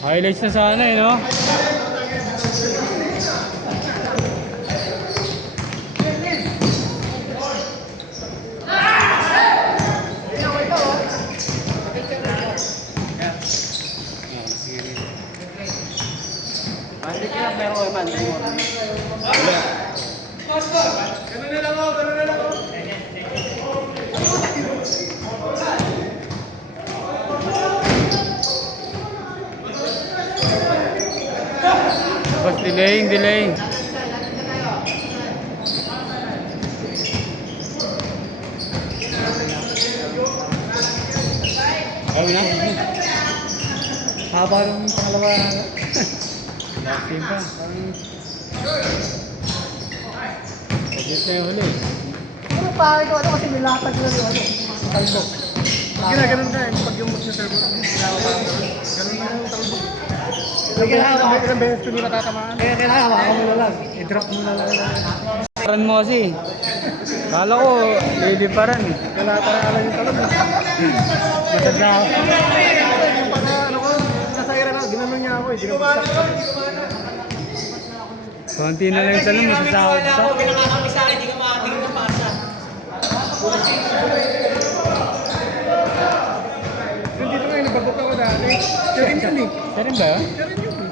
Highlights na sana eh, no? Bas delaying. Ayun na. Haba ng pangalawa. Last game pa. Pagkit na yung huli. Ano pa ito? Ano kasi nilatag na yung ano? Talbog. Ganun ka eh. Pag yung mood niya servo, ganun na yung talbo. Ilang beses ko hindi matatamaan. Kaya kailangan hawakan mo na lang. I-drop mo na lang. Paran mo kasi. Kala ko, hindi paran eh. Kailangan parang alam yung talbo. Matanda ako. Ano ko, nasa ira na, ginanon niya ako eh. Ginabagsak. Konti na lang yung talong, masasahod sa. Pinakakami sa akin, hindi ka makatingin ng pasa. Yung dito ngayon, nababok ako dati. Siya rin yun eh. Siya rin ba yun? Siya rin yun eh.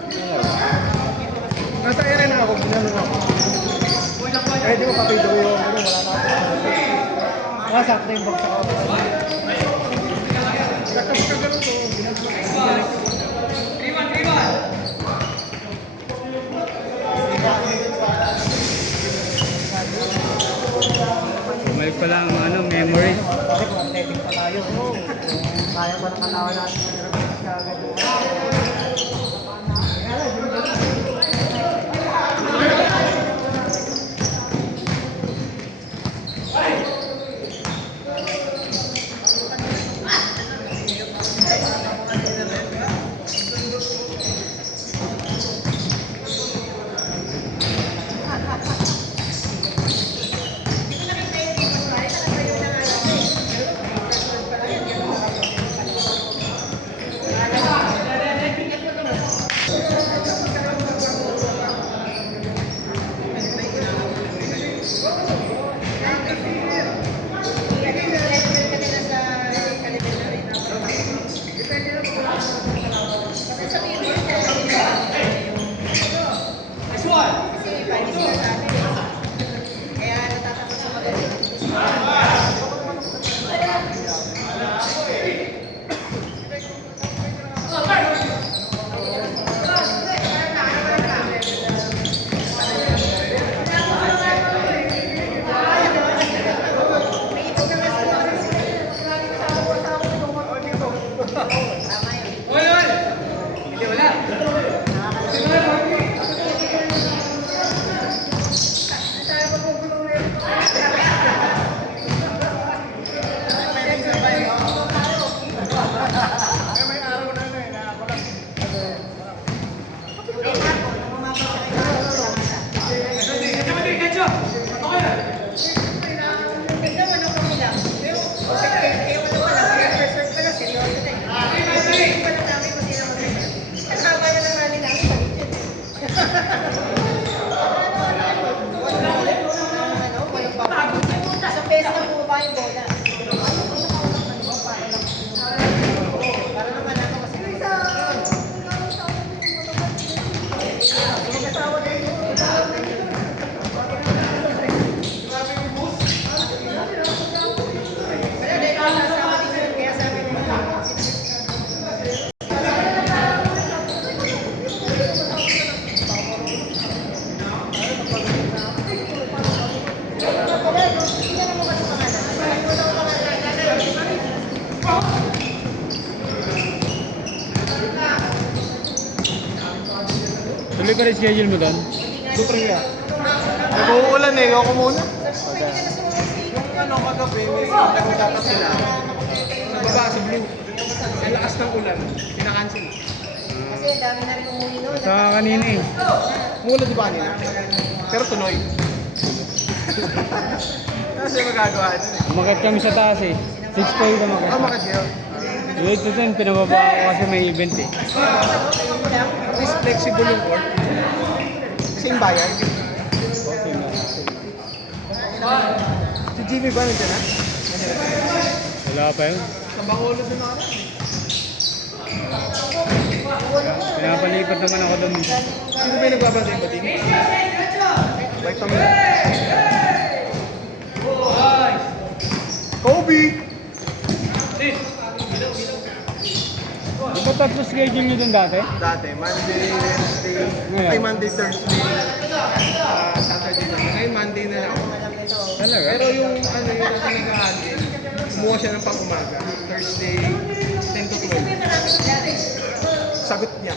Nasa ira na ako, ginanon ako. Eh, di ba papido yung ano, wala na ako. Wasak na yung bagsak ako. Lakas ka ganun ko. Bumalik pala ang ano, memory. Kasi kung athletic pa tayo. Kaya pa ng katawan natin. Tuloy pa rin schedule mo doon? Super nga. Nag-uulan eh, ako muna. Yung ano kagabi, may nag-utatap sila. Sa baba, sa blue. Ang lakas ng ulan, pinakancel. Kasi dami na rin umuwi noon. Sa kanina eh. Mula di ba nila? Pero tuloy. Kasi magagawa din eh. Umagat kami sa taas eh. 6K naman Ah, kasi. makit kayo. Yung 8 to 10, pinababa ko kasi may event eh. At least flexible yung court. Same bayan. Okay na. Si Jimmy ba nandiyan na? Wala pa yun. Sa Bacolod na ako. Pinapalipat naman ako doon. Sino ba yung nagbabantay ba din? Right kami. Kobe! Di ba tatlo schedule nyo doon dati? Dati, Monday, Wednesday, Ngayon? ay Monday, Thursday, Saturday na. Ngayon Monday na lang. Talaga? Pero yung ano yung nasa nag-handle, kumuha siya ng pang-umaga. Thursday, 10 to 12. Sagot niya.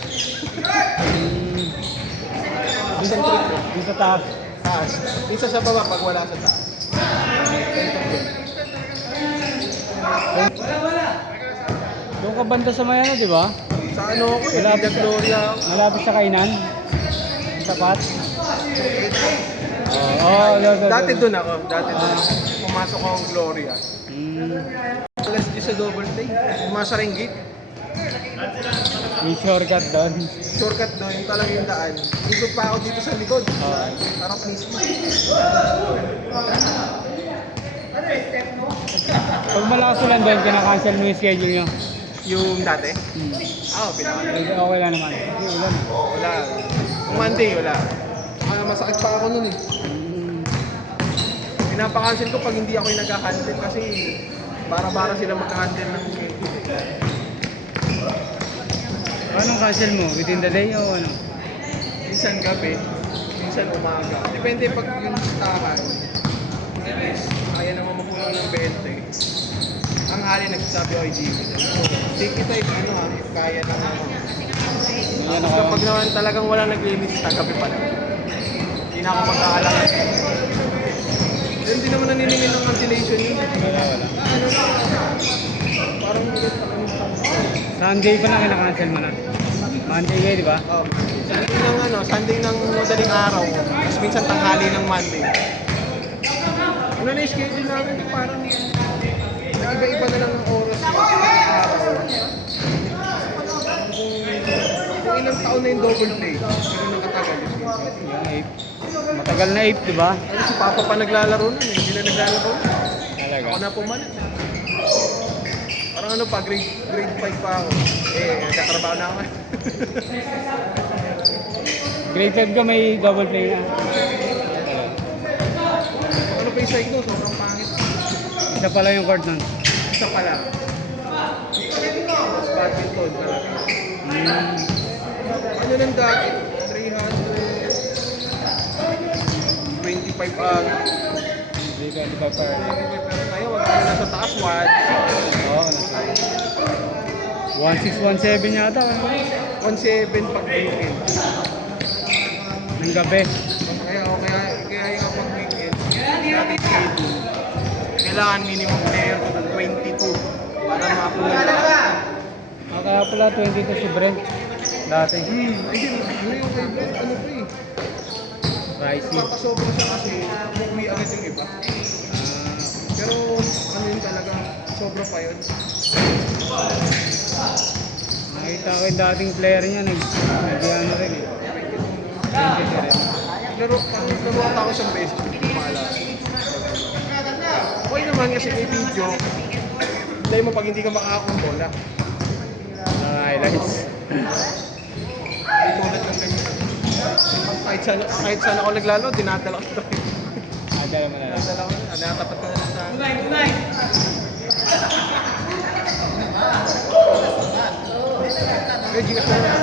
Isang trip yun. Yung sa taas. Taas. Isa sa baba pag wala sa taas. 10 to 12. Doon ka banda sa Mayana, di ba? Sa ano ako eh, Malapit Villa Gloria. Malapit sa kainan. Yung tapat. Oo, Dati doon ako. Dati doon. Pumasok ako ng Gloria. Alas 10 sa double play. Umasa rin gate. Yung shortcut doon. Shortcut doon, yung talagang yung daan. Ikot pa ako dito sa likod. Oo. Harap mismo. Pag malakas ulan doon, kinakancel mo yung schedule nyo. Yung dati? Oo, pinakalan. Okay lang naman. Kasi ulan. Wala. Kung Monday, wala. Masakit pa ako nun eh. Pinapakancel ko pag hindi ako yung nag-handle kasi para sila mag-handle ng schedule. Anong cancel mo? Within the day o ano? Minsan gabi, minsan umaga. Depende pag yung listahan. Kaya naman mapulang ng 20. Ang hali nagsasabi ko, Jimmy. Take kita if ano ha, if kaya na ano. Yan Tapos ako. kapag naman talagang wala nag-limit sa gabi pa lang. Hindi na ako magkakalangan. Hindi naman naniningin ng cancellation yun. Wala. Parang ulit sa kanya. Sunday pa lang kinakancel mo na. Monday kayo, di ba? Sunday ng ano, Sunday ng madaling araw. Tapos minsan tanghali ng Monday. Ano na yung schedule namin? Parang nag-iba-iba na lang ang oras ng araw. Kung ilang taon na yung double play, pero nakatagal yung schedule. Yung 8. Matagal na 8, di ba? Ano si Papa pa naglalaro nun eh, hindi na naglalaro. Talaga. Ako na pumalit. Parang ano pa, grade 5 pa ako. Nagkatrabaho na ako. Grade 5 ka, may double play na. Ano pa yung side no? Sobrang pangit. Isa pala yung court nun. Isa pala. Mas badminton talaga. Ano lang dati? 325 Hindi ka, di ba par? pero tayo, wag tayo nasa taas, 1. Oo, nasa. 1617 yata. 1.7 pag weekend. Ng gabi. Kaya yung pag weekend, natin schedule. Kailangan minimum player ko ng 22 para makapunan lahat. Kaya pala 22 si Brent. Dati. Ayun, ano yung kay Brent, ano pa eh. Pricey. Papasobra siya kasi umuwi agad yung iba. Pero ano yun talaga, sobra pa yun. Nakita ko yung dating player niya. Nag-ano rin eh. 20 rin. Laro ako isang beses, hindi ko maalala. Okay naman kasi may video. Dahil mo pag hindi ka makakakong bola. Highlights. May tulad ng ganyan. Kahit saan ako naglalo, dinadala ko ito. Dala mo na lang. Dinadala ko, natapat ko na lang sa... Reggie ka na.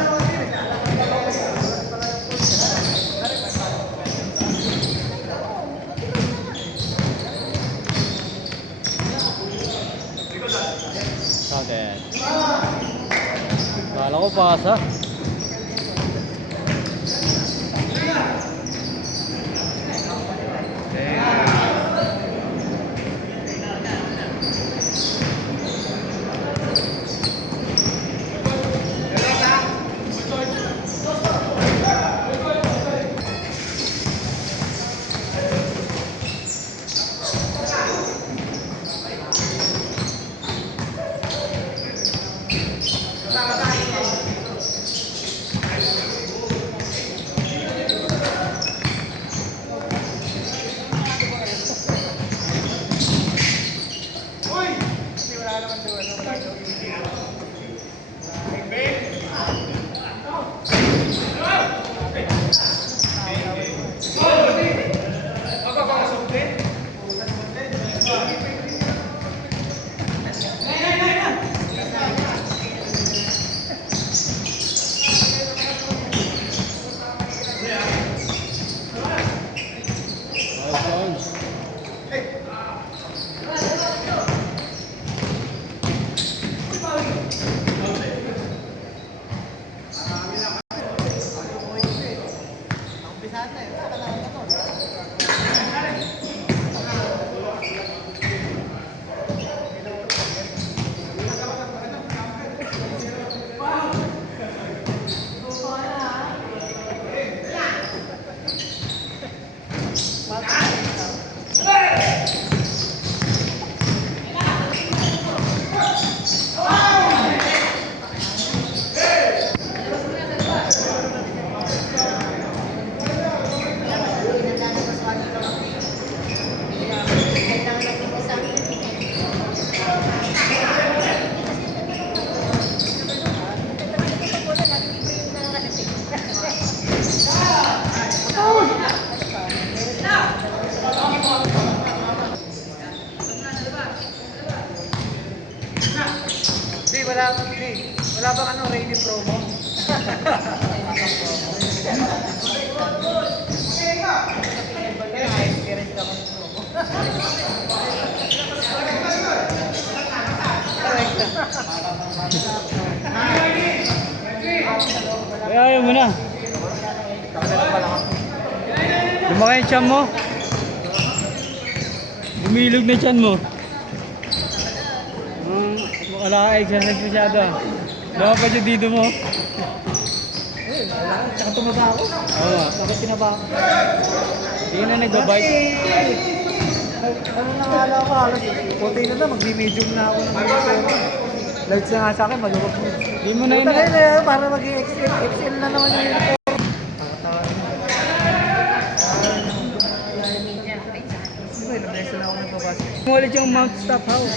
Sadet. Kala ko pasa. Hindi, wala bang ano, ready promo? Kaya ayaw mo na. Lumaki yung tiyan mo. Lumilog na tiyan mo. Wala ka exercise masyado ah. Dawa pa yung dito mo. Tsaka tumaba ako. Oo nga. Bakit tinaba ako? Hindi ka na nagbabike. Ano na nga lang ako, halos puti na mag-medium na ako. Lights na nga sa akin, maluwag mo. Hindi mo na yun. Tagal na para maging XL na naman yung uniform. Ilang beses na ako nagbabasa. Ulit yung Mount Stop House.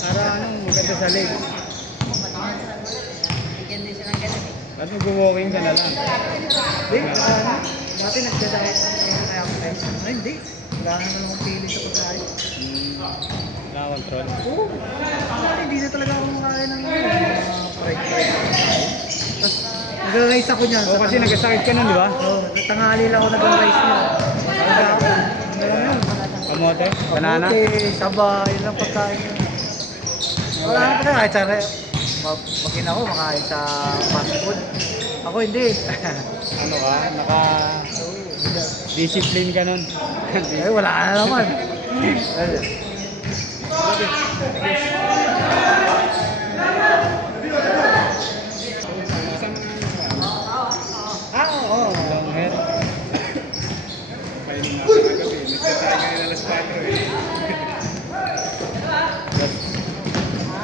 Para maganda sa leg. At mag-walking ka na lang. Hindi, dati nagdadayat kaya ako guys. Ay, hindi. Wala na naman akong pili sa pagkain. Wala control. Oo. Hindi na talaga ako makakain ng fried rice. Tapos, nag-rice ako niyan. Oo, kasi nagkasakit ka nun, di ba? Oo, tanghali lang ako nag-rice niya. Talaga ako. Ano lang yun? Kamote? Banana? Okay, saba, yun lang pagkain yun. Wala na pala, kahit sa magin ako, makain sa fast food. Ako hindi. Ano ka? Discipline ka nun. Eh, wala na naman. Oo. Long hair. Painom na ako kagabi. Nagtatay kanina alas 4 eh.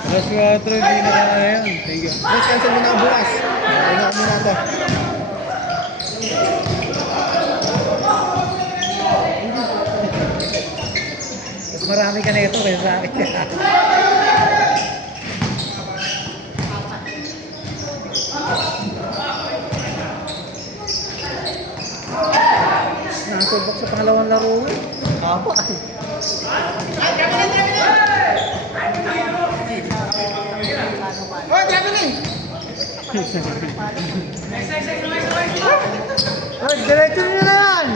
Alas 4, hindi na kaya yan. Thank you. Boss, cancel mo na ang bukas. Ayun ako muna ito. Mas marami ka na ito kaysa sa akin. Nakatulbok sa pangalawang laro. Kapa. Oh, traveling! Oh, diretso nyo na yan!